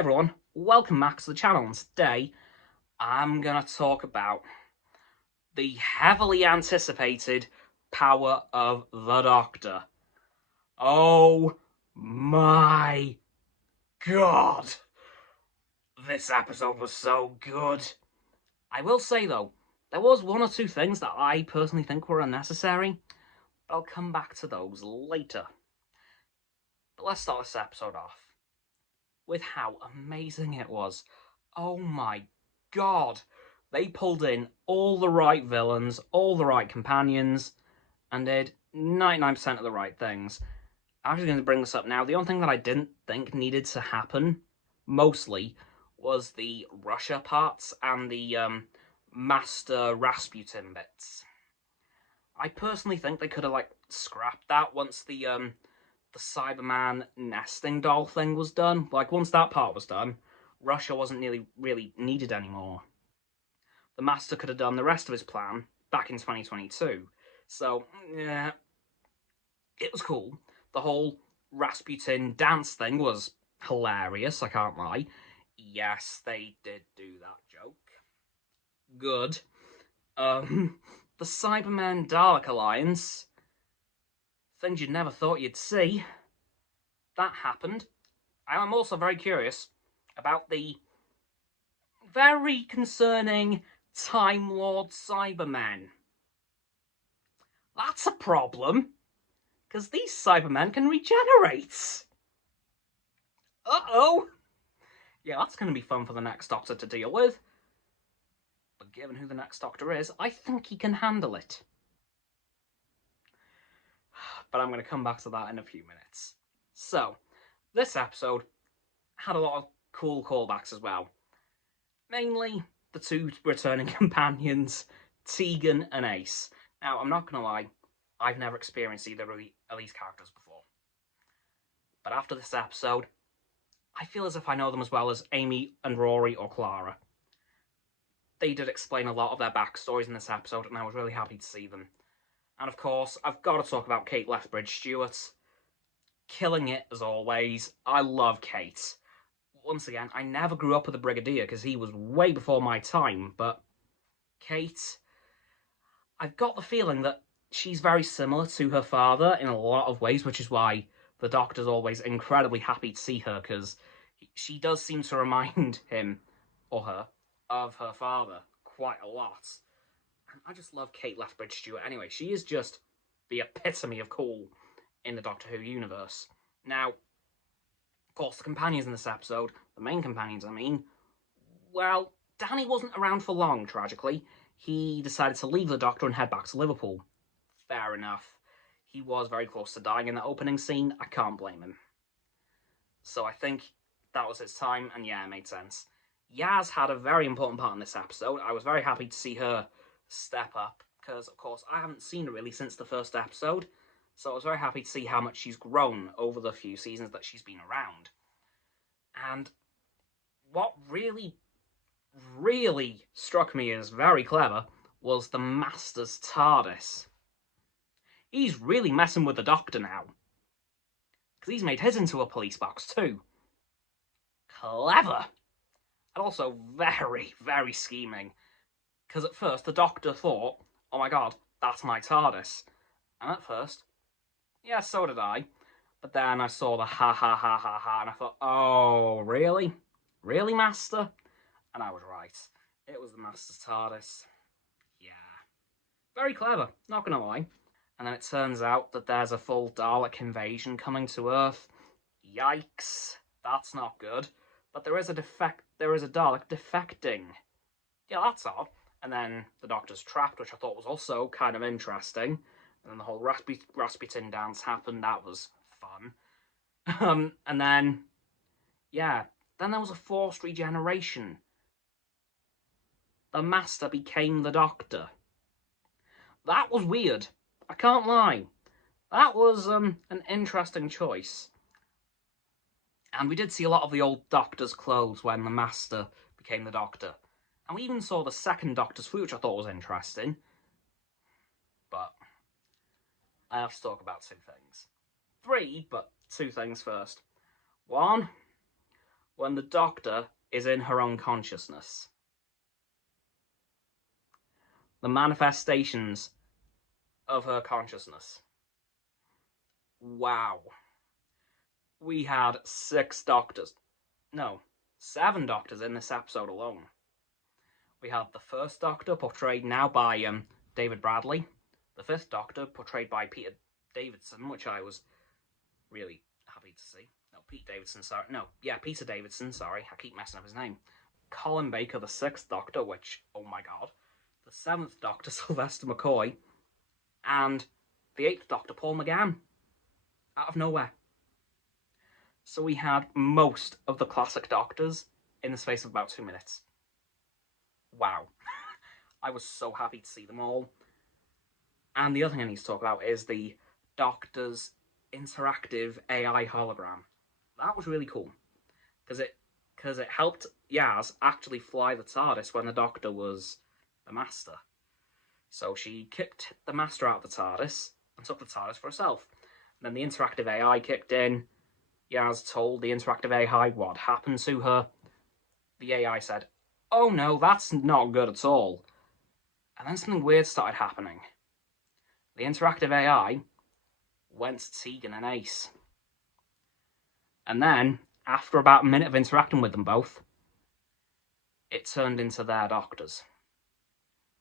everyone, welcome back to the channel, and today I'm going to talk about the heavily anticipated Power of the Doctor. Oh my god! This episode was so good. I will say though, there was one or two things that I personally think were unnecessary, but I'll come back to those later. But let's start this episode off with how amazing it was. Oh my god. They pulled in all the right villains, all the right companions, and did 99% of the right things. I'm actually going to bring this up now. The only thing that I didn't think needed to happen, mostly, was the Russia parts and the Master Rasputin bits. I personally think they could have scrapped that once the Cyberman nesting doll thing was done. Once that part was done, Russia wasn't really needed anymore. The Master could have done the rest of his plan back in 2022. So, yeah, it was cool. The whole Rasputin dance thing was hilarious, I can't lie. Yes, they did do that joke. Good. The Cybermen Dalek Alliance, things you'd never thought you'd see. That happened. I'm also very curious about the very concerning Time Lord Cybermen. That's a problem, because these Cybermen can regenerate. Uh-oh. Yeah, that's going to be fun for the next Doctor to deal with. But given who the next Doctor is, I think he can handle it. But I'm going to come back to that in a few minutes. So, this episode had a lot of cool callbacks as well. Mainly the two returning companions, Tegan and Ace. Now, I'm not going to lie, I've never experienced either of these characters before. But after this episode, I feel as if I know them as well as Amy and Rory or Clara. They did explain a lot of their backstories in this episode, and I was really happy to see them. And of course, I've got to talk about Kate Lethbridge-Stewart. Killing it, as always. I love Kate. Once again, I never grew up with the Brigadier, because he was way before my time, but Kate, I've got the feeling that she's very similar to her father in a lot of ways, which is why the Doctor's always incredibly happy to see her, because she does seem to remind him, or her, of her father quite a lot. I just love Kate Lethbridge-Stewart anyway. She is just the epitome of cool in the Doctor Who universe. Now, of course, the companions in this episode, the main companions, I mean, well, Danny wasn't around for long, tragically. He decided to leave the Doctor and head back to Liverpool. Fair enough. He was very close to dying in that opening scene. I can't blame him. So I think that was his time, and yeah, it made sense. Yaz had a very important part in this episode. I was very happy to see her step up, because, of course, I haven't seen her really since the first episode, so I was very happy to see how much she's grown over the few seasons that she's been around. And what really struck me as very clever was the Master's TARDIS. He's really messing with the Doctor now, because he's made his into a police box too. Clever! And also very, very scheming. Because at first the Doctor thought, oh my god, that's my TARDIS. And at first, yeah, so did I. But then I saw the ha ha ha ha ha, and I thought, oh, really? Really, Master? And I was right. It was the Master's TARDIS. Yeah. Very clever, not gonna lie. And then it turns out that there's a full Dalek invasion coming to Earth. Yikes. That's not good. But there is a Dalek defecting. Yeah, that's odd. And then the Doctor's trapped, which I thought was also kind of interesting. And then the whole Rasputin dance happened. That was fun. And then, yeah, then there was a forced regeneration. The Master became the Doctor. That was weird. I can't lie. That was an interesting choice. And we did see a lot of the old Doctor's clothes when the Master became the Doctor. And we even saw the second Doctor's suit, which I thought was interesting. But I have to talk about two things. Three, but two things first. One when the Doctor is in her own consciousness. The manifestations of her consciousness. Wow. We had 6 Doctors. No, 7 Doctors in this episode alone. We had the first Doctor, portrayed now by David Bradley. The 5th Doctor, portrayed by Peter Davidson, which I was really happy to see. No, Pete Davidson, sorry. No, yeah, Peter Davidson, sorry. I keep messing up his name. Colin Baker, the 6th Doctor, which, oh my god. The 7th Doctor, Sylvester McCoy. And the 8th Doctor, Paul McGann. Out of nowhere. So we had most of the classic Doctors in the space of about 2 minutes. Wow. I was so happy to see them all. And the other thing I need to talk about is the Doctor's interactive AI hologram. That was really cool. Because it helped Yaz actually fly the TARDIS when the Doctor was the Master. So she kicked the Master out of the TARDIS and took the TARDIS for herself. And then the interactive AI kicked in. Yaz told the interactive AI what happened to her. The AI said, "Oh no, that's not good at all." And then something weird started happening. The interactive AI went to Tegan and Ace. And then, after about a minute of interacting with them both, it turned into their Doctors.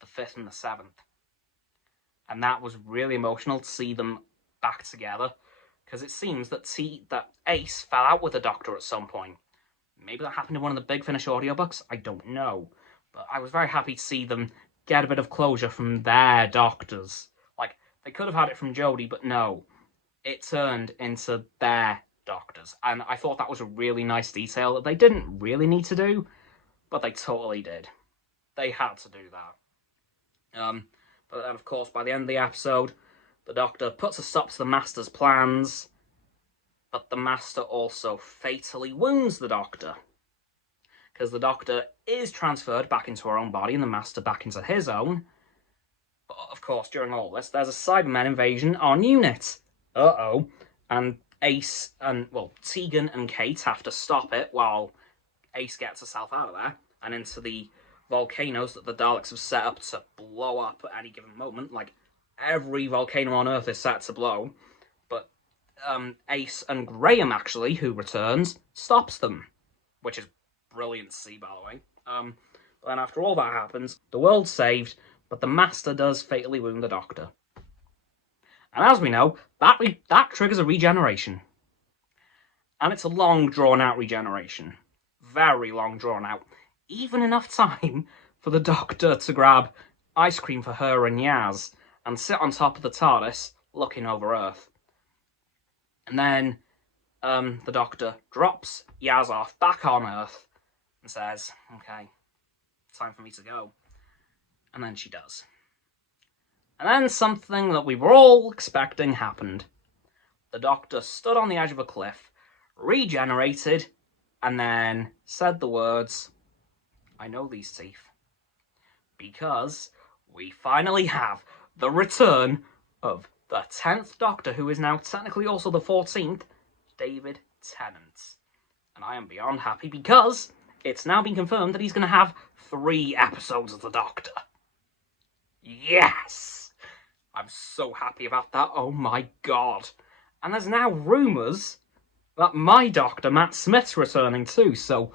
The 5th and the 7th. And that was really emotional to see them back together. Because it seems that Ace fell out with the Doctor at some point. Maybe that happened in one of the Big Finish audiobooks, I don't know. But I was very happy to see them get a bit of closure from their Doctors. Like, they could have had it from Jodie, but no. It turned into their Doctors. And I thought that was a really nice detail that they didn't really need to do, but they totally did. They had to do that. But then, of course, by the end of the episode, the Doctor puts a stop to the Master's plans, but the Master also fatally wounds the Doctor. Because the Doctor is transferred back into her own body and the Master back into his own. But, of course, during all this, there's a Cybermen invasion on Unit. Uh-oh. And Ace and, well, Tegan and Kate have to stop it while Ace gets herself out of there and into the volcanoes that the Daleks have set up to blow up at any given moment. Like, every volcano on Earth is set to blow, but Ace and Graham, actually, who returns, stops them, which is brilliant to see, by the way. But then after all that happens, the world's saved, but the Master does fatally wound the Doctor. And as we know, that triggers a regeneration. And it's a long, drawn-out regeneration. Very long, drawn-out. Even enough time for the Doctor to grab ice cream for her and Yaz and sit on top of the TARDIS, looking over Earth. And then the Doctor drops Yaz off back on Earth and says, "Okay, time for me to go." And then she does. And then something that we were all expecting happened. The Doctor stood on the edge of a cliff, regenerated, and then said the words, "I know these teeth." Because we finally have the return of the 10th Doctor, who is now technically also the 14th, David Tennant. And I am beyond happy because it's now been confirmed that he's going to have 3 episodes of the Doctor. Yes! I'm so happy about that, oh my god. And there's now rumours that my Doctor, Matt Smith's returning too, so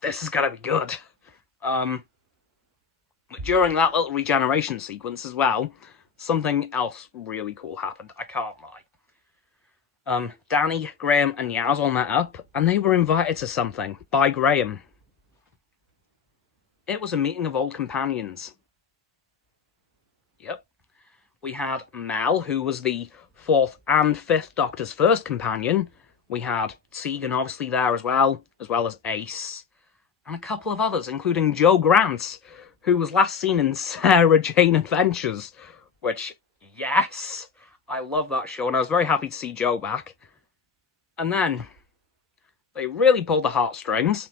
this is going to be good. But during that little regeneration sequence as well, something else really cool happened. I can't lie. Danny, Graham, and Yaz all met up, and they were invited to something by Graham. It was a meeting of old companions. Yep. We had Mel, who was the 4th and 5th Doctor's first companion. We had Tegan, obviously, there as well as Ace. And a couple of others, including Joe Grant, who was last seen in Sarah Jane Adventures, which, yes, I love that show, and I was very happy to see Joe back. And then they really pulled the heartstrings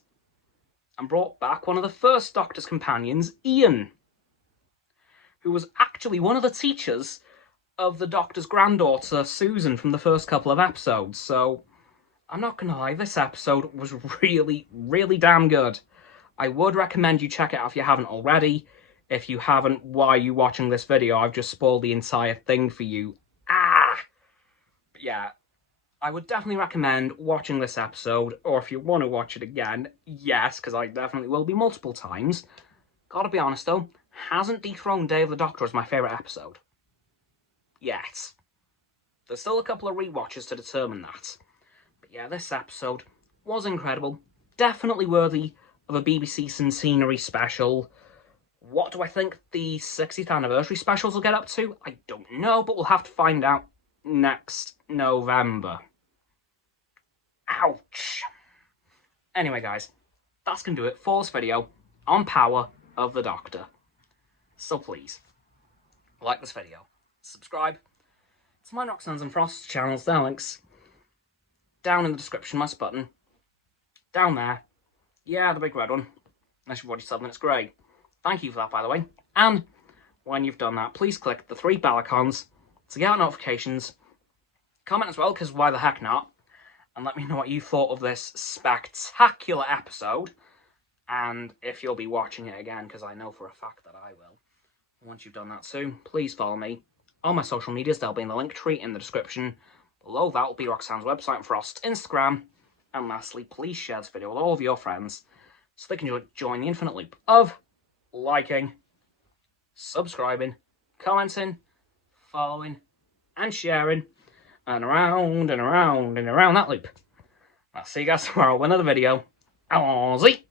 and brought back one of the first Doctor's companions, Ian, who was actually one of the teachers of the Doctor's granddaughter, Susan, from the first couple of episodes. So I'm not gonna lie, this episode was really, really damn good. I would recommend you check it out if you haven't already. If you haven't, why are you watching this video? I've just spoiled the entire thing for you. But yeah, I would definitely recommend watching this episode, or if you want to watch it again, yes, because I definitely will be multiple times. Gotta be honest though, hasn't dethroned Day of the Doctor as my favourite episode. Yet. There's still a couple of rewatches to determine that. But yeah, this episode was incredible. Definitely worthy of a BBC Centenary special. What do I think the 60th anniversary specials will get up to? I don't know, but we'll have to find out next November. Ouch. Anyway, guys, that's going to do it for this video on Power of the Doctor. So please, like this video, subscribe to my Roxo and Frost's channels, their links down in the description, my button, down there. Yeah, the big red one, unless you've already said that it's grey. Thank you for that, by the way. And when you've done that, please click the 3 bell icons to get out notifications. Comment as well, because why the heck not? And let me know what you thought of this spectacular episode. And if you'll be watching it again, because I know for a fact that I will. Once you've done that too, please follow me on my social medias. They'll be in the link tree in the description. Below that will be Roxanne's website and Frost's Instagram. And lastly, please share this video with all of your friends so they can join the infinite loop of liking, subscribing, commenting, following, and sharing, and around and around and around that loop. I'll see you guys tomorrow with another video. Allons-y!